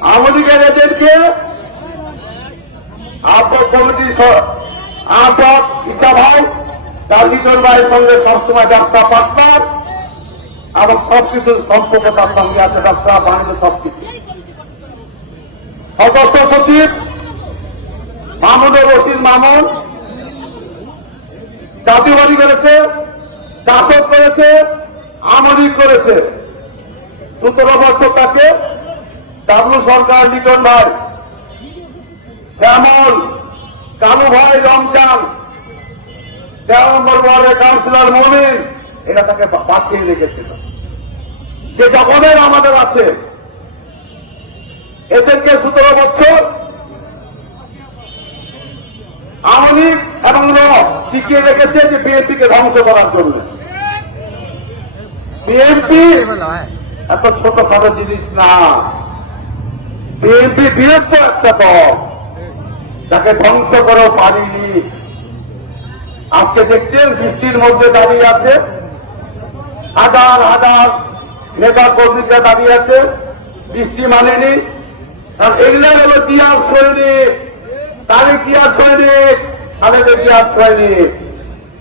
আমাদের এদেরকে আহ্বক কমিটির স- আহ্বক ইসা ভাই, তার লিটন ভাইয়ের সঙ্গে সবসময় ব্যবসা পার্টনার এবং সবকিছু সম্পর্কে তার সঙ্গে আছে ব্যবসা, বাণিজ্য, সবকিছু। সদস্য সচিব মামুনুর রশিদ মামুন, জাতীয়বাদী করেছে চাষক করেছে আমলি করেছে। সতেরো বছর তাকে ডাবলু সরকার, লিটন ভাই। শ্যামল, কালু ভাই রমজান তেরো নম্বর কাউন্সিলর মমিন এরা তাকে বাঁচিয়ে রেখেছিল। সে যখনের আমাদের আছে। এদেরকে সতেরো বছর আওয়ামী এবং টিকিয়ে রেখেছে যে বিএনপিকে ধ্বংস করার জন্য। বিএনপি এত ছোট খাটো জিনিস না। বিএনপি বৃহত্তর একটা দল যাকে ধ্বংস করেও পারিনি আজকে দেখছেন বৃষ্টির মধ্যে দাঁড়িয়ে আছে। হাজার হাজার নেতা কর্মীরা দাঁড়িয়ে আছে। বৃষ্টি মানেনি। কারণ এগুলো হলো তিয়াস সৈনিক। তারিখ তিয়াস সৈনিক খালেদের তিয়াস সৈনিক।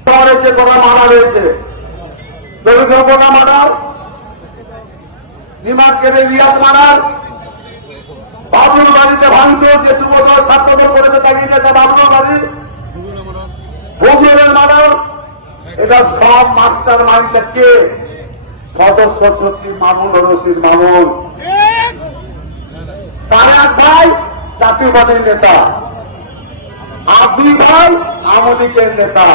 শহরে যে কোনা মারা রয়েছে। রবীন্দ্র কোনা মারার নিমার কেটে রিয়াজ মারার। বাবুর বাড়িতে ভাঙচুর যে যুবদল ছাত্রদল করেছে তাকে নেতা বাবুর বাড়ি। ভোগের মারার এটা সব মাস্টার মাইন্ডটা কে? সদস্য সচিব মামুন রশিদ মামুন। তার ভাই, জাতীয়বাদী নেতা। আপনি ভাই আওয়ামী নেতা।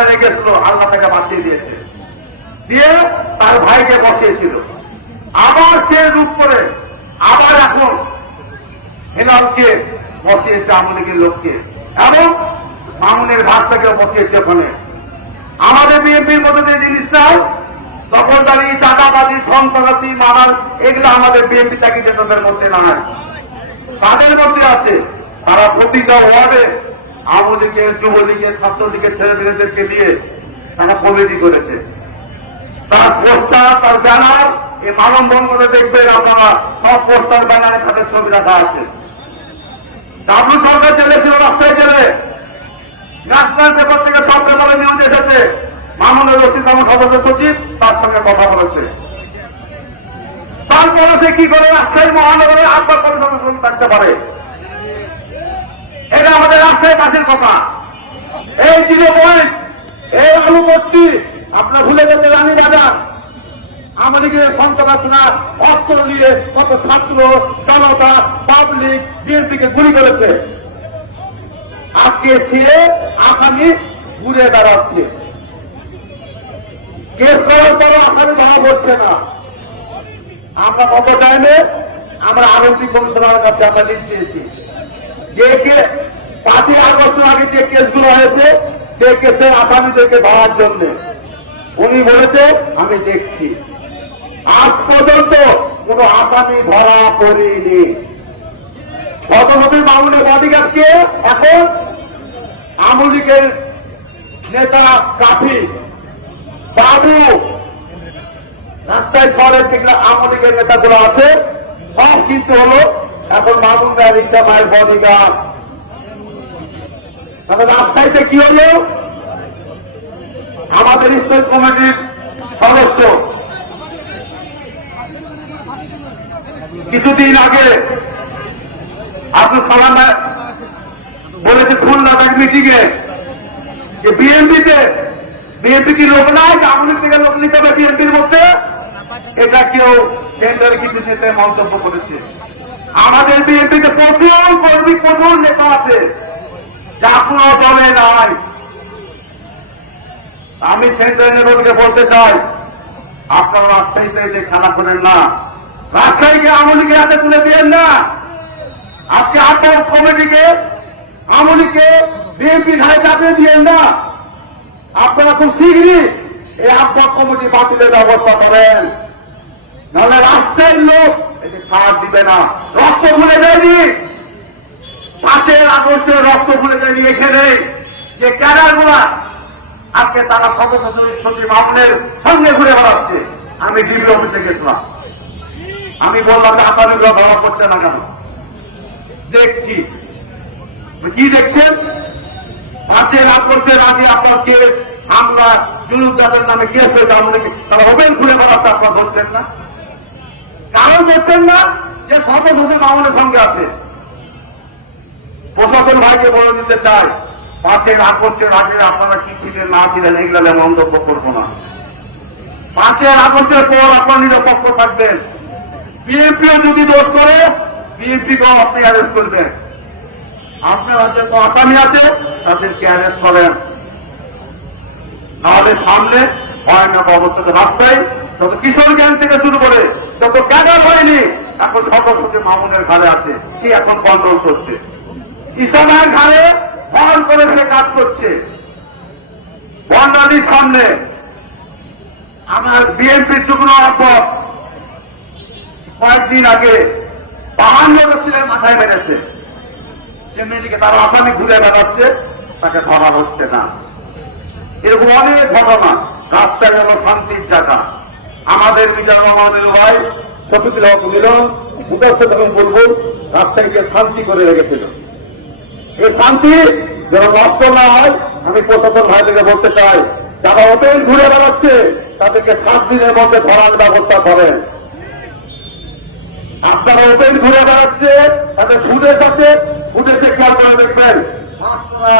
পরস্থায় রেখেছিল, আল্লাহ তাকে বাঁচিয়ে দিয়েছে। দিয়ে তার ভাইকে বসিয়েছিল। আবার সে রূপ করে আবার এখন হেলালকে বসিয়েছে আমলিকের লোককে। এবং মামুনের ভাতটাকে বসিয়েছে ওখানে। আমাদের বিএনপির মধ্যে যে জিনিসটা দখলদারি চাকাবাজি সন্ত্রাসী মারাল এগুলো আমাদের বিএনপি চাকরি নেতাদের মধ্যে নাই। তাদের মধ্যে আছে, তারা প্রতিটা ওয়ার্ডে আওয়ামী লীগের যুবলীগের, ছাত্রলীগের ছেলেমেয়েদেরকে দিয়ে তারা কমিটি করেছে। তার পোস্টার, তার ব্যানার, এই মানব বঙ্গলে দেখবেন আপনারা সব পোস্টার, ব্যানারে তাদের ছবি রাখা আছে। ডাব্লু সরকার চলেছিল রাস্তায় চলে ন্যাশনাল পেপার থেকে সব পেপারে নিউজ এসেছে। মামুনুর রশিদ আমার সদস্য সচিব তার সঙ্গে কথা বলেছে। তারপরে সে কি করে? রাজশাহী মহানগরে আব্বা করে থাকতে পারে। এটা আমাদের রাজশাহী কাছের কথা। এই জিরো পয়েন্ট, এই আলুপট্টি আপনার ভুলে গেছে রানী বাজার। আমাদেরকে সন্ত্রাস না, অস্ত্র নিয়ে কত ছাত্র, জনতা, পাবলিক, বিএনপিকে গুলি করেছে। আজকে সে আসামি ঘুরে দাঁড়াচ্ছে কেস করার পরও আসামি ধরা পড়ছে না। আমরা কত টাইমে আমরা আরএমপি কমিশনারের কাছে আমরা লিস্ট দিয়েছি। যে পাঁচই আগস্ট আগে যে কেসগুলো হয়েছে, সেই কেসের আসামিদেরকে ধরার জন্য। উনি বলেছে, আমি দেখছি। আজ পর্যন্ত কোন আসামি ধরা পড়েনি। গতবতী মামুনের বডিগার্ডকে এখন আমলিকের নেতা কাফি বাবু রাস্তায় শহরের যেগুলো আমলিকের নেতাগুলো আছে, সব কিন্তু হলো এখন মামুন রায় রিক্সা মায়ের বডিগার্ড তাহলে রাজশাহীতে কি হলো? আমাদের স্টেট কমিটির সদস্য কিছুদিন আগে আব্দুল সালাম বলেছে খুলনা এক মিটিং এ যে বিএনপিতে, বিএনপি কি লোক নাই? আওয়ামী থেকে লোক নিতে হবে বিএনপির মধ্যে। এটা কেউ সেন্টারে কিছু নেতা মন্তব্য করেছে। আমাদের বিএনপিতে প্রচুর কর্মী, প্রচুর নেতা আছে, যা কোনো দলে নাই। আমি সেন্ট্রাল নেতাদেরকে বলতে চাই, আপনারা রাজশাহীতে যে খেলা করেন না, রাজশাহীকে আমলিকে হাতে তুলে দিয়েন না। আজকে আপনার কমিটিকে আমলিকে বিএনপি ঘাড়ে চাপিয়ে দিয়েন না। আপনারা খুব শীঘ্রই এই আপনার কমিটি বাতিলের ব্যবস্থা করেন। নাহলে রাজশাহীর লোক এতে ছাড় দিবে না। রক্ত ভুলে যায়নি পাশের আগস্টে রক্ত খুলে যায়নি এখানে। যে ক্যাডারগুলা আজকে তারা সদস্য সচিব মামুনের সঙ্গে ঘুরে বেড়াচ্ছে। আমি ডিবি অফিসে গেছিলাম। আমি বললাম আসামিগুলো ধরা পড়ছে না কেন? দেখছি। কি দেখছেন? পাঁচে রাত করছে রাজি আপনার কেস, হামলা, জুলুম যাদের নামে কেস হয়েছে আপনি কি- তারা ওপেন খুলে বেড়াচ্ছে, আপনার ধরছেন না? কারণ দেখছেন না, যে শত শত মামলের সঙ্গে আছে। প্রশাসন ভাইকে বলে দিতে চাই পাঁচের আগস্টের আগে আপনারা কি ছিলেন, না ছিলেন, এগুলো মন্তব্য করব না। পাঁচের আগস্টের পর আপনারা নিরপেক্ষ থাকবেন। বিএনপিও যদি দোষ করে বিএনপি কেও আপনি অ্যারেস্ট করবেন। আপনার রাজ্যে তো আসামি আছে, তাদেরকে অ্যারেস্ট করেন। নাহলে সামনে ভয়ানক অবস্থাতে রাস্তায় যত কিশোর জ্ঞান থেকে শুরু করে যত ক্যাডার হয়নি এখন সদস্য মামুনের ঘাড়ে আছে, সে এখন কন্ট্রোল করছে। কিষানের ঘাড়ে ভন করে সে কাজ করছে। বন্ডালির সামনে আমার বিএনপির যুগ্ম কয়েকদিন আগে বাহান্ন ছেলের মাথায় মেরেছে। সে মেয়েটিকে তার আসামি ঘুরে বেড়াচ্ছে, তাকে ধরা হচ্ছে না। এরকম অনেক ঘটনা, রাস্তায় যেন শান্তির জায়গা। আমাদের বিচার রহমানের ভাই হক মিলন এবং রাজশাহীকে শান্তি করে রেখেছিল। এই শান্তি যেন নষ্ট না হয়, আমি প্রশাসন বলতে চাই, যারা ওপেন ঘুরে বেড়াচ্ছে, তাদেরকে সাত দিনের মধ্যে ধরার ব্যবস্থা করেন। আপনারা ওপেন ঘুরে বেড়াচ্ছে, তাদের ফুটেজ আছে ফুটেজে খেয়াল করে দেখবেন?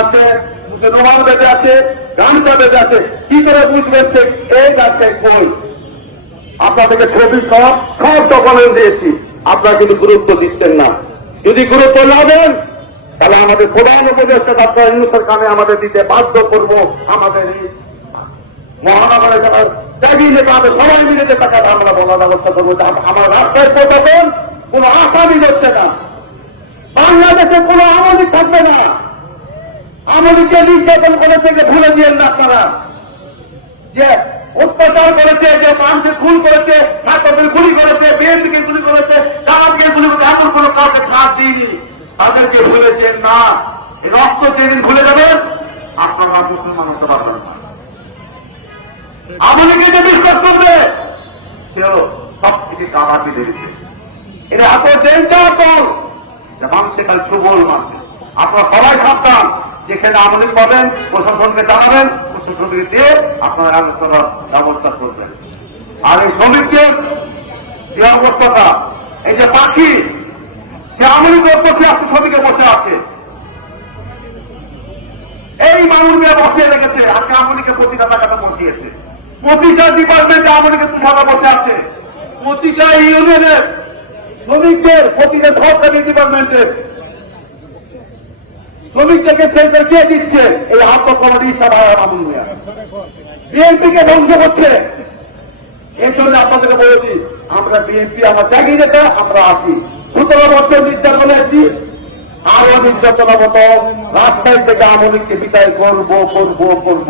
আছে, মুখে বেঁধে আছে বেঁধে আছে, কি করে বুঝবেন সে আপনাদেরকে ছবি সব সব দিয়েছি। আপনারা কিন্তু গুরুত্ব দিচ্ছেন না। যদি গুরুত্ব না দেন, তাহলে আমাদের প্রধান উপদেষ্টা ডাক্তার ইউনুসের কানে আমাদের দিতে বাধ্য করব। আমাদের কোন হচ্ছে না। কোন থাকবে না। নির্যাতন করেছে যে ভুলে দিয়েন না আপনারা। যে অত্যাচার করেছে, যে মানুষের খুন করেছে, ছাত্রদের গুলি করেছে, বিএনপিকে গুলি করেছে তারাকে গুলি করেছে এমন কোন কাউকে ছাড় দিইনি। তাদেরকে ভুলেছেন না। রক্ত যেদিন ভুলে যাবেন আপনারা মুসলমান হতে পারবেন না। আমলিকে যে বিশ্বাস করবে, সেও সব থেকে কাবা পিঠে দিচ্ছে এটা এত ডেঞ্জার মানুষের কাল সুবল মানুষ আপনারা সবাই সাবধান। যেখানে আমলি পাবেন, প্রশাসনকে জানাবেন, প্রশাসনকে দিয়ে আপনারা আলোচনার ব্যবস্থা করবেন। আর এই শ্রমিকদের যে অবস্থাটা, এই যে পাখি, সে আমলি বসে আছে শ্রমিকে বসে আছে। এই মানুষকে বসিয়ে রেখেছে, আজকে আমলিকে প্রতিটা টাকাটা বসিয়েছে। প্রতিটা ডিপার্টমেন্টে আমলিকে টাকা বসে আছে। প্রতিটা ইউনিয়নের শ্রমিকদের, প্রতিটা সরকারি ডিপার্টমেন্টের শ্রমিকদেরকে সেন্টার কে দিচ্ছে। এই আত্মকরণ হিসাব আমল মিয়া বিএনপিকে ধ্বংস করছে। এর জন্য আপনাদেরকে বলে দিই, আমরা বিএনপি, আমরা ত্যাগী নেতা, আমরা আছি। সতেরো বছর নির্যাতনে আছি। আরও নির্যাতন মতো রাস্তায় থেকে আমলিককে বিদায় করব করব করব।